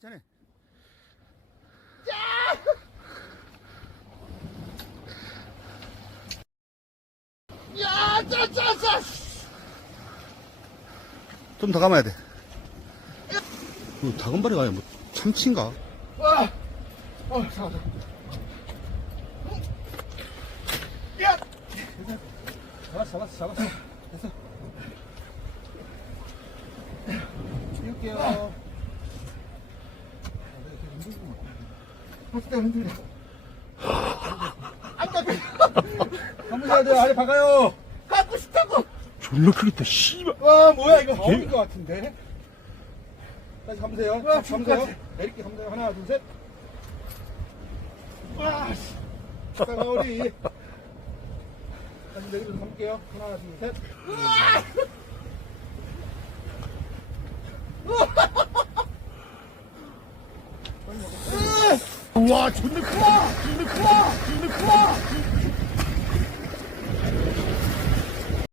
천천히. 야, 짜짜짜. 좀 더 감아야 돼. 그 다금바리가 아니야, 뭐, 참치인가? 와. 어, 잠깐만. 야. 잡았어, 잡았어, 잡았어. 됐어. 띄울게요. 때 흔들려. 안 깎여. 감으셔야 돼요. 아래 박아요. 깎고 싶다고. 졸라 크겠다, 씨발. 와, 뭐야, 이거 어울린 것 같은데. 다시 감으세요. 감으세요. 내릴게 감으세요. 하나, 둘, 셋. 와, 씨. 쌍마오리. 다시 내리면서 감을게요. 하나, 둘, 셋. 와 존나 크다 존나 크다 존나 크다